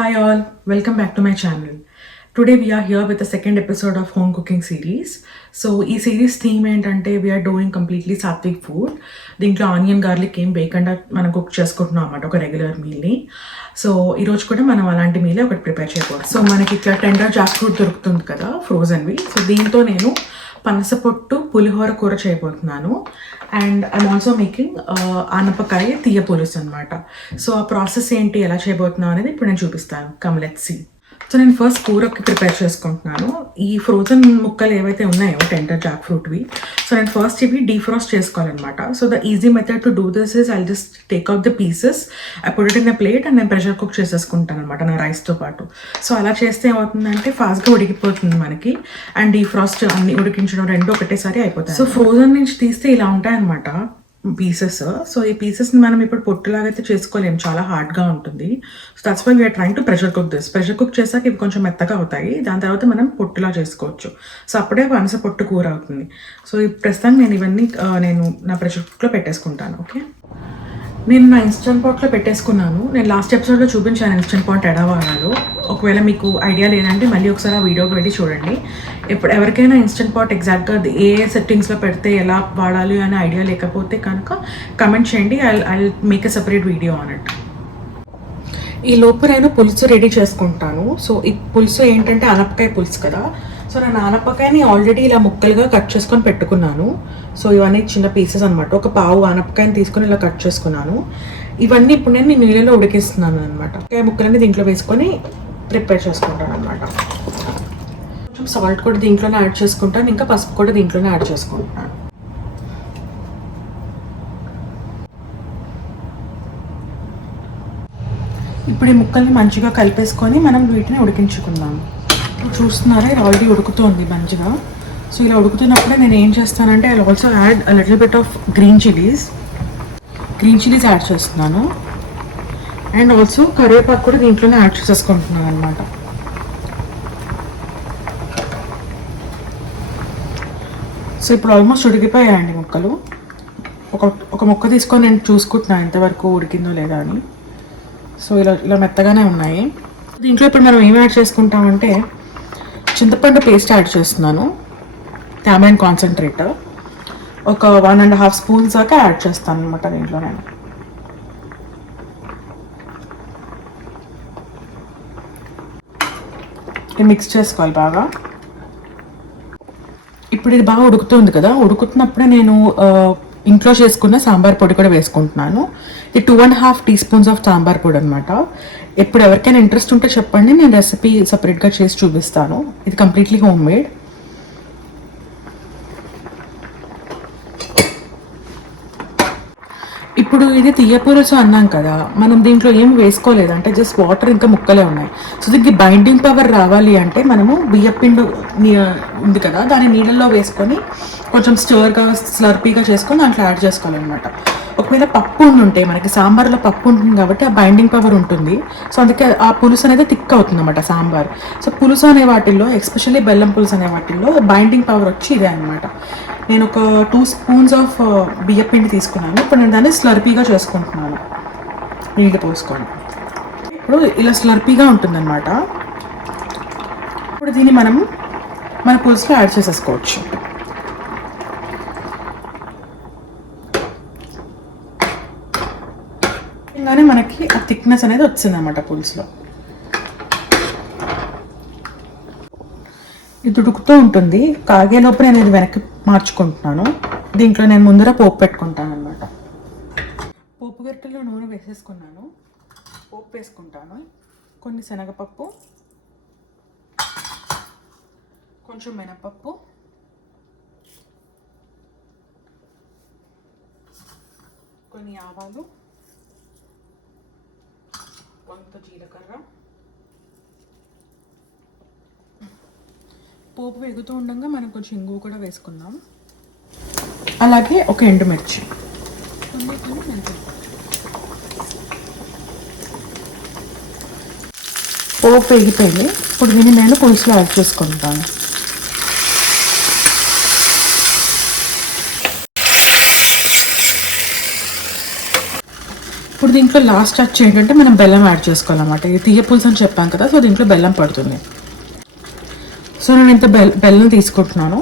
Hi all, welcome back to my channel. Today we are here with the second episode of home cooking series. So ఈ series theme ఏంటంటే we are doing completely sattvic food. దీంట్లో onion garlic ఏం వేయకుండా మనం cook చేసుకుంటున్నాం అన్నమాట ఒక regular మీల్ని. So ఈరోజు కూడా మనం అలాంటి మీలే ఒకటి ప్రిపేర్ చేయకూడదు. సో మనకి ఇట్లా టెండర్ జాక్ ఫ్రూట్ దొరుకుతుంది కదా ఫ్రోజన్వి. సో దీంతో నేను పనసపొట్టు పులిహోర కూర చేయబోతున్నాను. అండ్ ఐమ్ ఆల్సో మేకింగ్ ఆనపకాయ తీయ పులుసు అనమాట. సో ఆ ప్రాసెస్ ఏంటి, ఎలా చేయబోతున్నాను అనేది ఇప్పుడు నేను చూపిస్తాను. Come let's see. సో నేను ఫస్ట్ కూరకి ప్రిపేర్ చేసుకుంటున్నాను. ఈ ఫ్రోజన్ ముక్కలు ఏవైతే ఉన్నాయో టెండర్ జాక్ ఫ్రూట్వి, సో నేను ఫస్ట్ ఇవి డీఫ్రాస్ట్ చేసుకోవాలన్నమాట. So the easy method to do this is I just take out the pieces, I put it in the plate and నేను ప్రెషర్ కుక్ చేసేసుకుంటాను అనమాట నా రైస్తో పాటు. సో అలా చేస్తే ఏమవుతుందంటే ఫాస్ట్గా ఉడికిపోతుంది మనకి, అండ్ డీఫ్రాస్ట్ అన్ని ఉడికించడం రెండు ఒకటేసారి అయిపోతాయి. సో ఫ్రోజన్ నుంచి తీస్తే ఇలా ఉంటాయన్నమాట పీసెస్. సో ఈ పీసెస్ని మనం ఇప్పుడు పొట్టులాగా అయితే చేసుకోలేము, చాలా హార్డ్గా ఉంటుంది. So that's why we're trying to pressure cook this. Pressure cook చేసాక ఇవి కొంచెం మెత్తగా అవుతాయి, దాని తర్వాత మనం పొట్టులా చేసుకోవచ్చు. సో అప్పుడే పనస పొట్టు కూర అవుతుంది. సో ఈ ప్రస్తుతం నేను ఇవన్నీ నేను నా ప్రెషర్ కుక్లో పెట్టేసుకుంటాను. ఓకే, నేను నా ఇన్స్టెంట్ పాట్లో పెట్టేసుకున్నాను. నేను లాస్ట్ ఎపిసోడ్లో చూపించాను ఇన్స్టెంట్ పాట్ ఎలా వాడాలో. ఒకవేళ మీకు ఐడియా లేదంటే మళ్ళీ ఒకసారి ఆ వీడియోకి వెళ్ళి చూడండి. ఇప్పుడు ఎవరికైనా ఇన్స్టెంట్ పాట్ ఎగ్జాక్ట్గా ఏ సెట్టింగ్స్లో పెడితే ఎలా వాడాలి అనే ఐడియా లేకపోతే కనుక కమెంట్ చేయండి. I make a separate video on it. ఈ లోపు నేను పులుసు రెడీ చేసుకుంటాను. సో ఈ పులుసు ఏంటంటే ఆనపకాయ పులుసు కదా. సో నేను ఆనపకాయని ఆల్రెడీ ఇలా ముక్కలుగా కట్ చేసుకొని పెట్టుకున్నాను. సో ఇవన్నీ చిన్న పీసెస్ అనమాట. ఒక పావు ఆనపకాయని తీసుకొని ఇలా కట్ చేసుకున్నాను. ఇవన్నీ ఇప్పుడు నేను నీళ్ళలో ఉడికిస్తున్నాను అనమాట. ముక్కలన్నీ దీంట్లో వేసుకొని ప్రిపేర్ చేసుకుంటాను అనమాట. కొంచెం సాల్ట్ కూడా దీంట్లోనే యాడ్ చేసుకుంటాను, ఇంకా పసుపు కూడా దీంట్లోనే యాడ్ చేసుకుంటున్నాను. ఇప్పుడు ఈ ముక్కల్ని మంచిగా కలిపేసుకొని మనం వీటిని ఉడికించుకుందాం. చూస్తున్నారా, ఇది ఆల్రెడీ ఉడుకుతుంది మంచిగా. సో ఇలా ఉడుకుతున్నప్పుడే నేను ఏం చేస్తానంటే I also add a little bit of green chillies add చేస్తున్నాను. అండ్ ఆల్సో కరివేపాకు కూడా దీంట్లోనే యాడ్ చేసేసుకుంటున్నాను అనమాట. సో ఇప్పుడు ఆల్మోస్ట్ ఉడికిపోయాయండి ముక్కలు. ఒక ముక్క తీసుకొని నేను చూసుకుంటున్నాను ఎంతవరకు ఉడికిందో లేదా అని. సో ఇలా మెత్తగానే ఉన్నాయి. దీంట్లో ఇప్పుడు మనం ఏం యాడ్ చేసుకుంటామంటే చింతపండు పేస్ట్ యాడ్ చేస్తున్నాను, టామరిన్ కాన్సన్ట్రేట్. ఒక 1.5 స్పూన్స్ దాకా యాడ్ చేస్తాను అనమాట దీంట్లో నేను. మిక్స్ చేసుకోవాలి బాగా. ఇప్పుడు ఇది బాగా ఉడుకుతుంది కదా, ఉడుకుతున్నప్పుడే నేను ఇంట్లో చేసుకున్న సాంబార్ పొడి కూడా వేసుకుంటున్నాను. ఇది 2.5 టీ స్పూన్స్ ఆఫ్ సాంబార్ పొడి అనమాట. ఎప్పుడు ఎవరికైనా ఇంట్రెస్ట్ ఉంటే చెప్పండి, నేను రెసిపీ సపరేట్గా చేసి చూపిస్తాను. ఇది కంప్లీట్లీ హోమ్ మేడ్. ఇప్పుడు ఇది తీయ పులుసు అన్నాం కదా, మనం దీంట్లో ఏం వేసుకోలేదు, అంటే జస్ట్ వాటర్ ఇంకా ముక్కలే ఉన్నాయి. సో దీనికి బైండింగ్ పవర్ రావాలి అంటే మనము బియ్యపిండి ఉంది కదా, దాన్ని నీళ్ళల్లో వేసుకొని కొంచెం స్లర్పీగా చేసుకొని దాంట్లో యాడ్ చేసుకోవాలన్నమాట. ఒకవేళ పప్పు ఉంటే మనకి సాంబార్లో పప్పు ఉంటుంది కాబట్టి ఆ బైండింగ్ పవర్ ఉంటుంది. సో అందుకే ఆ పులుసు అనేది థిక్ అవుతుంది అన్నమాట సాంబార్. సో పులుసు అనే వాటిల్లో, ఎస్పెషల్లీ బెల్లం పులుసు అనే వాటిల్లో బైండింగ్ పవర్ వచ్చి ఇదే అనమాట. నేను ఒక 2 స్పూన్స్ ఆఫ్ బియ్యపిండి తీసుకున్నాను. ఇప్పుడు నేను దాన్ని స్లర్పీగా చేసుకుంటున్నాను నీళ్ళు పోసుకొని. ఇప్పుడు ఇలా స్లర్పీగా ఉంటుందన్నమాట. ఇప్పుడు దీన్ని మనం మన పులుసులో యాడ్ చేసేసుకోవచ్చు. ఇంకానే మనకి ఆ థిక్నెస్ అనేది వచ్చిందన్నమాట పులుసులో. ఇది ఉడుకుతూ ఉంటుంది, కాగేలోపు నేను ఇది వెనక్కి మార్చుకుంటున్నాను. దీంట్లో నేను ముందర పోపు పెట్టుకుంటాను అనమాట. పోపు గరిటెలో నూనె వేసేసుకున్నాను. పోపు వేసుకుంటాను. కొన్ని శనగపప్పు, కొంచెం మినపప్పు, కొన్ని ఆవాలు, కొంత జీలకర్ర. పోపు వేగుతూ ఉండగా మనం కొంచెం ఇంగువ కూడా వేసుకుందాం. అలాగే ఒక ఎండుమిర్చి. పోపు వేగిపోయింది. ఇప్పుడు దీన్ని నేను పులుసులో యాడ్ చేసుకుంటాను. ఇప్పుడు ఇప్పుడు దీంట్లో లాస్ట్ టచ్ ఏంటంటే మనం బెల్లం యాడ్ చేసుకోవాలన్నమాట. ఇది తీయ పులుసు అని చెప్పాను కదా, సో దీంట్లో బెల్లం పడుతుంది. సో నేను ఇంత బెల్లం తీసుకుంటున్నాను.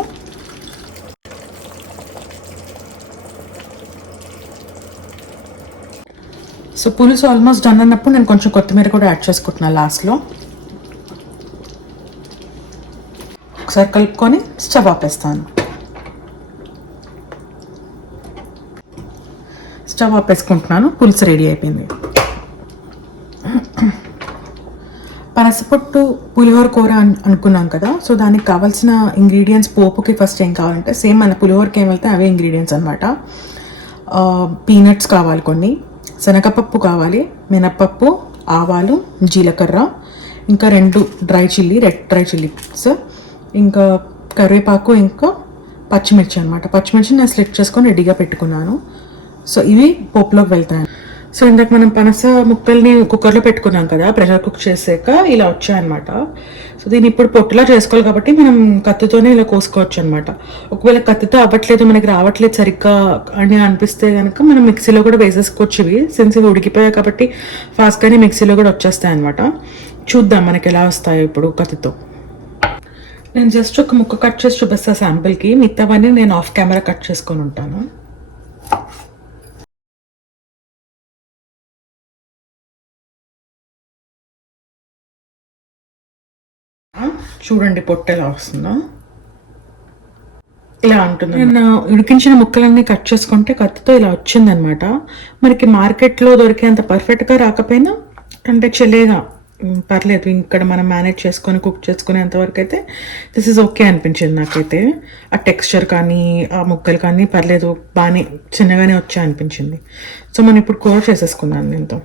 సో పులుసు ఆల్మోస్ట్ డన్ అన్నప్పుడు నేను కొంచెం కొత్తిమీర కూడా యాడ్ చేసుకుంటున్నాను లాస్ట్లో. ఒకసారి కలుపుకొని స్టవ్ ఆపేస్తాను. స్టవ్ ఆపేసుకుంటున్నాను. పులుసు రెడీ అయిపోయింది. పనసపొట్టు పులిహోర కూర అనుకున్నాం కదా, సో దానికి కావాల్సిన ఇంగ్రీడియంట్స్ పోపుకి ఫస్ట్ ఏం కావాలంటే సేమ్ మన పులిహోరకి ఏం వెళ్తే అవే ఇంగ్రీడియంట్స్ అనమాట. పీనట్స్ కావాలి, కొన్ని శనగపప్పు కావాలి, మినప్పప్పు, ఆవాలు, జీలకర్ర, ఇంకా 2 రెడ్ డ్రై చిల్లీస్, ఇంకా కరివేపాకు, ఇంకా పచ్చిమిర్చి అనమాట. పచ్చిమిర్చి నేను స్లిట్ చేసుకొని రెడీగా పెట్టుకున్నాను. సో ఇవి పోపులోకి వెళ్తాయి. సో ఇందాక మనం పనస ముక్కల్ని కుక్కర్లో పెట్టుకున్నాం కదా, ప్రెషర్ కుక్ చేసాక ఇలా వచ్చాయన్నమాట. సో దీన్ని ఇప్పుడు పొట్టులా చేసుకోవాలి కాబట్టి మనం కత్తితోనే ఇలా కోసుకోవచ్చు అనమాట. ఒకవేళ కత్తితో అవ్వట్లేదు, మనకి రావట్లేదు సరిగ్గా అని అనిపిస్తే కనుక మనం మిక్సీలో కూడా వేసేసుకోవచ్చు. ఇవి సిన్స్ ఇవి ఉడికిపోయాయి కాబట్టి ఫాస్ట్గానే మిక్సీలో కూడా వచ్చేస్తాయి అనమాట. చూద్దాం మనకి ఎలా వస్తాయో ఇప్పుడు కత్తితో. నేను జస్ట్ ఒక ముక్క కట్ చేసి చూపిస్తాను శాంపుల్కి, మిగతావన్నీ నేను ఆఫ్ కెమెరా కట్ చేసుకొని ఉంటాను. చూడండి పొట్టు ఎలా వస్తుందో, ఇలా ఉంటుంది. నేను ఉడికించిన ముక్కలన్నీ కట్ చేసుకుంటే కత్తితో ఇలా వచ్చిందనమాట. మనకి మార్కెట్లో దొరికేంత పర్ఫెక్ట్గా రాకపోయినా అంటే చెల్లేగా పర్లేదు, ఇక్కడ మనం మేనేజ్ చేసుకొని కుక్ చేసుకునేంతవరకు అయితే దిస్ ఈజ్ ఓకే అనిపించింది నాకైతే. ఆ టెక్స్చర్ కానీ ఆ ముక్కలు కానీ పర్లేదు, బాగానే చిన్నగానే వచ్చా అనిపించింది. సో మనం ఇప్పుడు కూర చేసేసుకున్నాను దీంతో.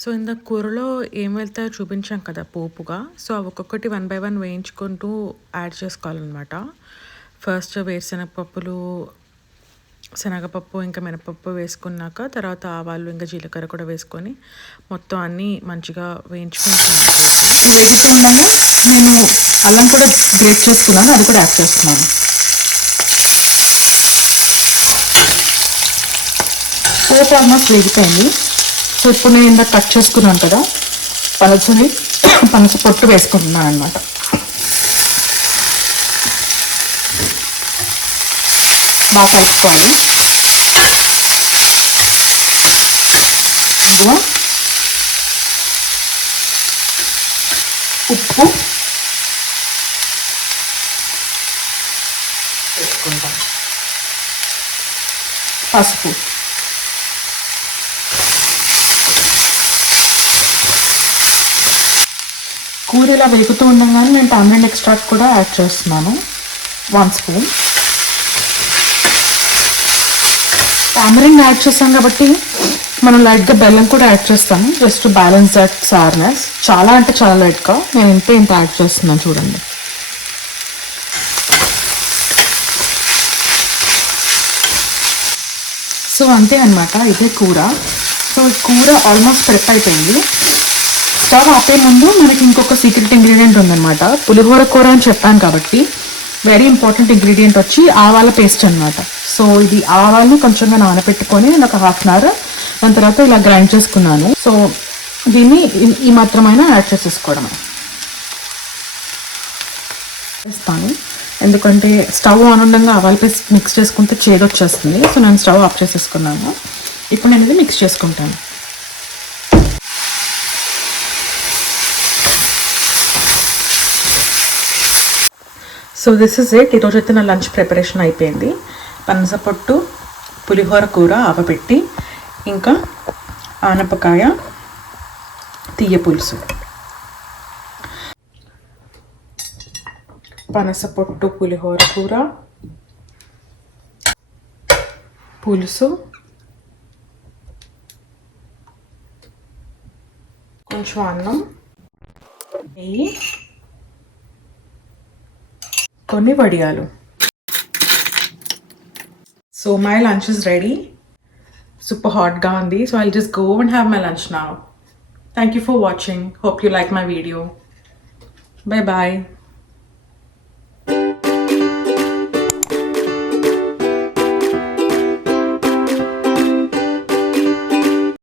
సో ఇందాక కూరలో ఏం వెళ్తాయో చూపించాం కదా పోపుగా, సో అవి ఒక్కొక్కటి 1 by 1 వేయించుకుంటూ యాడ్ చేసుకోవాలన్నమాట. ఫస్ట్ వేరుశనగపప్పులు, శనగపప్పు, ఇంకా మినపప్పు వేసుకున్నాక తర్వాత ఆవాలు, ఇంకా జీలకర్ర కూడా వేసుకొని మొత్తం అన్నీ మంచిగా వేయించుకుంటున్నాను. వేగుతూ ఉండగా నేను అల్లం కూడా గ్రేట్ చేసుకున్నాను, అది కూడా యాడ్ చేస్తున్నాను. పోపు ఆల్మోస్ట్ వేగిపోయింది. సో ఇప్పుడు నేను ఇందాక కట్ చేసుకున్నాను కదా పనస పొట్టు వేసుకుంటున్నాను అనమాట. బాగా కలుపుకోవాలి. ఇందులో ఉప్పు వేసుకుంటాం, పసుపు, కూర ఇలా వేగుతూ ఉండగానే నేను టామరిన్ ఎక్స్ట్రాక్ట్ కూడా యాడ్ చేస్తున్నాను, 1 స్పూన్. టామరిన్ యాడ్ చేస్తాం కాబట్టి మనం లైట్గా బెల్లం కూడా యాడ్ చేస్తాము, జస్ట్ టు బ్యాలెన్స్ దట్ సార్నెస్. చాలా అంటే చాలా లైట్గా, నేను ఇంత యాడ్ చేస్తున్నాను చూడండి. సో అంతే అనమాట, ఇదే కూర. సో కూర ఆల్మోస్ట్ ప్రిప్ అయిపోయింది. స్టవ్ ఆపే ముందు మనకి ఇంకొక సీక్రెట్ ఇంగ్రీడియంట్ ఉందన్నమాట. పులిహోర కూర అని చెప్పాను కాబట్టి వెరీ ఇంపార్టెంట్ ఇంగ్రీడియంట్ వచ్చి ఆవాల పేస్ట్ అనమాట. సో ఇది ఆవాల్ని కొంచెంగా నానబెట్టుకొని నేను ఒక 1/2 hour దాని తర్వాత ఇలా గ్రైండ్ చేసుకున్నాను. సో దీన్ని ఈ మాత్రమైనా యాడ్ చేసేసుకోవడమే ఇస్తాను, ఎందుకంటే స్టవ్ ఆన్ ఉండగా ఆవాల పేస్ట్ మిక్స్ చేసుకుంటే చేదొచ్చేస్తుంది. సో నేను స్టవ్ ఆఫ్ చేసేసుకున్నాను. ఇప్పుడు నేను ఇది మిక్స్ చేసుకుంటాను. So this is it. ఈరోజు అయితే నా లంచ్ ప్రిపరేషన్ అయిపోయింది. పనసపొట్టు పులిహోర కూర ఆవపెట్టి, ఇంకా ఆనపకాయ తీయ పులుసు. పనసపొట్టు పులిహోర కూర, పులుసు, కొంచెం అన్నం, నెయ్యి, కొన్ని వడియాలు. So my lunch is ready. Super హాట్గా ఉంది. So I'll just go and have my lunch now. Thank you for watching. Hope you like my video. Bye bye.